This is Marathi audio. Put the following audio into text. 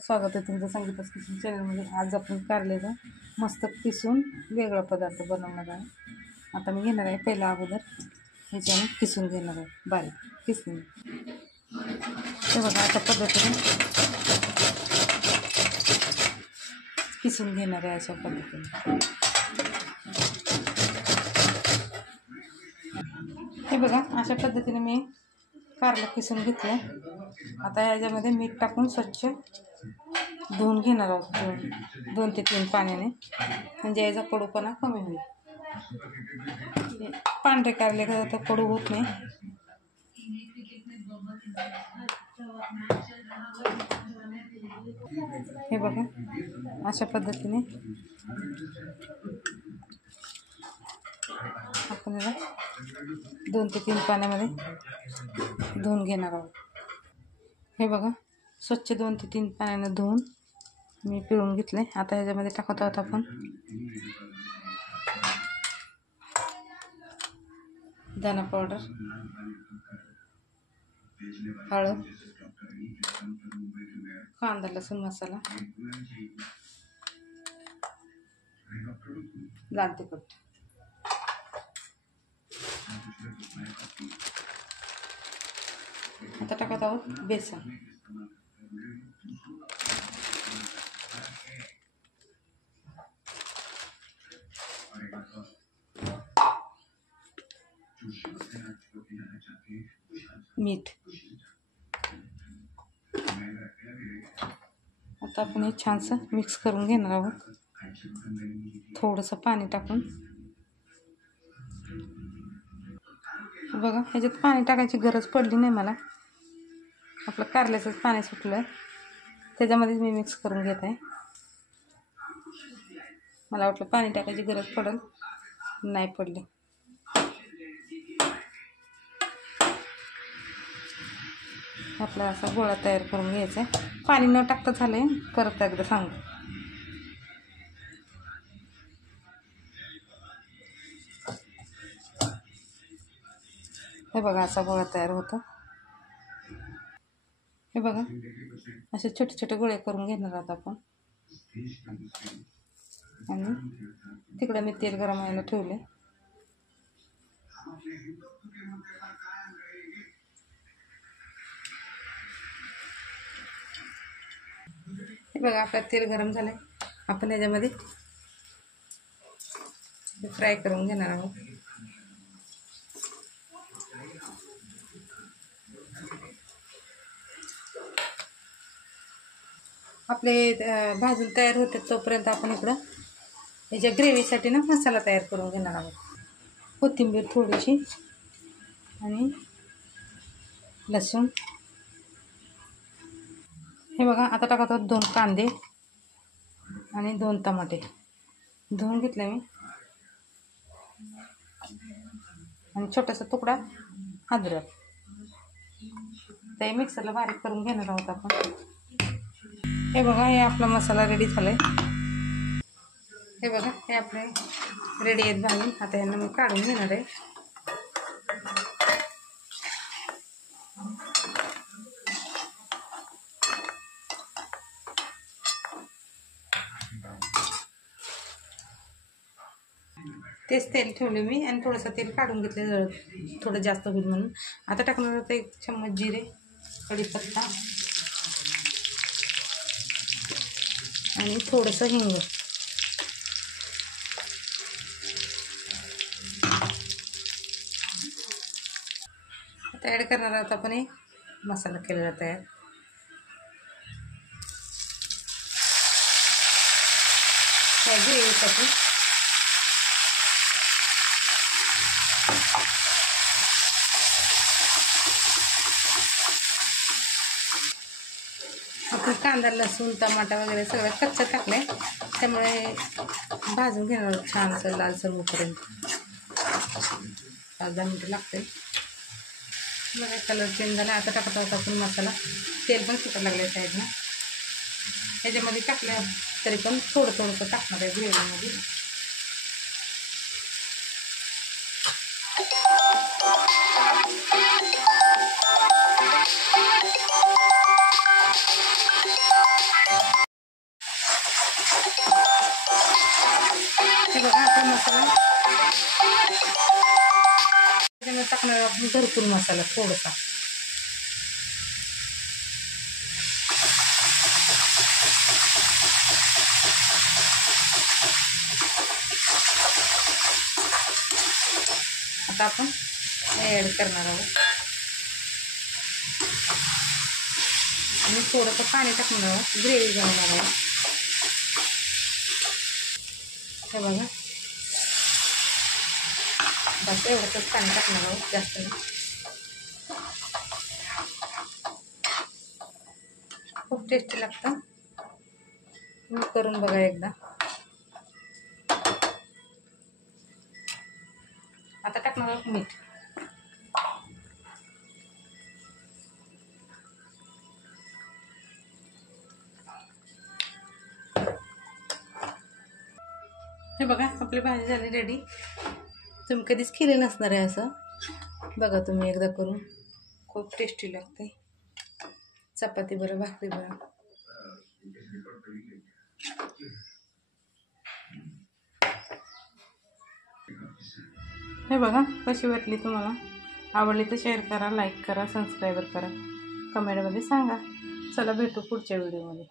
स्वागत आहे तुमचं संगीता's किचन चॅनलमध्ये। आज आपण कारल्याचा मस्त किसून वेगळा पदार्थ बनवणार आहे। आता मी घेणार आहे पहिला अगोदर ह्याच्याने किसून घेणार आहे, बारीक किसून। हे बघा अशा पद्धतीने किसून घेणार आहे, अशा पद्धतीने। हे बघा अशा पद्धतीने मी कारला किसून घेतलं। आता ह्याच्यामध्ये मीठ टाकून स्वच्छ धुवून घेणार आहोत, 2 ते 3 पाण्याने, म्हणजे याचा कडूपणा कमी होईल। पांढरे कारले तर कडू होत नाही। हे बघा अशा पद्धतीने आपण याला 2 ते 3 पाण्यामध्ये धुवून घेणार आहोत। हे बघा स्वच्छ 2 ते 3 पाण्याने धुवून मी पिळून घेतले। आता ह्याच्यामध्ये टाकत आहोत आपण धना पावडर, हळद, कांदा लसूण मसाला, लाल तिखट। आता टाकत आहोत बेसन, मीठ। आता आपण हे छानसं मिक्स करून घेणार आहोत, थोडंसं पाणी टाकून। बघा ह्याच्यात पाणी टाकायची गरज पडली नाही मला, आपलं कारल्याचंच पाणी सुटलं आहे, त्याच्यामध्येच मी मिक्स करून घेत आहे। मला वाटलं पाणी टाकायची गरज पडेल, नाही पडली। आपला असा गोळा तयार करून घ्यायचा आहे। पाणी न टाकता झालंय, परत एकदा सांगतो। हे बघा असा गोळा तयार होतो। हे बघा असे छोटे छोटे गोळे करून घेणार आहोत आपण। आणि तिकडे मी तेल गरम व्हायला ठेवले। हे बघा आपलं तेल गरम झालंय, आपण याच्यामध्ये फ्राय करून घेणार आहोत। आपले भाजून तयार होते तोपर्यंत आपण इकडं याच्या ग्रेव्हीसाठी ना मसाला तयार करून घेणार आहोत। कोथिंबीर थोडीशी आणि लसूण। हे बघा आता टाकत आहोत 2 कांदे आणि 2 टमाटे धुवून घेतले मी, आणि छोटासा तुकडा अद्रक। ते मिक्सरला बारीक करून घेणार आहोत आपण। हे बघा हे आपला मसाला रेडी झालाय। हे बघा हे आपले रेडी आहेत भाजी। आता यांना मी काढून घेणार आहे। तेच तेल ठेवले मी आणि थोडंसं तेल काढून घेतलं, थोडं जास्त होईल म्हणून। आता टाकणार होतं 1 चम्मच जिरे, कढीपत्ता आणि थोडंसं हिंग। आता ॲड करणार आहोत आपण एक मसाला केलेला तयार। ग्रेव्हीसाठी आपण कांदा लसूण टमाटा वगैरे सगळं कच्चं टाकलंय, त्यामुळे भाजून घेणार छानसं लालसर होईपर्यंत 5-10 मिनिटं लागते। बघा कलर चेंज झाला। आता टाकत आहोत आपण मसाला। तेल पण सुटायला लागले साईडनं, ह्याच्यामध्ये टाकलं तरी पण थोडं थोडंसं टाकणार आहे ग्रेव्हीमध्ये। मसाला त्याच्यामध्ये टाकणार आपण घरकुल मसाला थोडासा. आता आपण ॲड करणार आहोत आणि थोडंसं पाणी टाकणार आहोत, ग्रेव्ही बनवणार आहोत. हे बघा बस एवढंच पाणी टाकणार आहोत, जास्त नाही. खूप टेस्टी लागतं, तुम्ही करून बघा एकदा. आता टाकणार आहोत मीठ. हे बघा आपली भाजी झाली रेडी. तुम्ही कधीच केले नसणार आहे असं, बघा तुम्ही एकदा करून, खूप टेस्टी लागते. चपाती बरं, भाकरी बरं. हे बघा कशी वाटली तुम्हाला. आवडली तर शेअर करा, लाईक करा, सबस्क्राईब करा, कमेंटमध्ये सांगा. चला भेटू पुढच्या व्हिडिओमध्ये.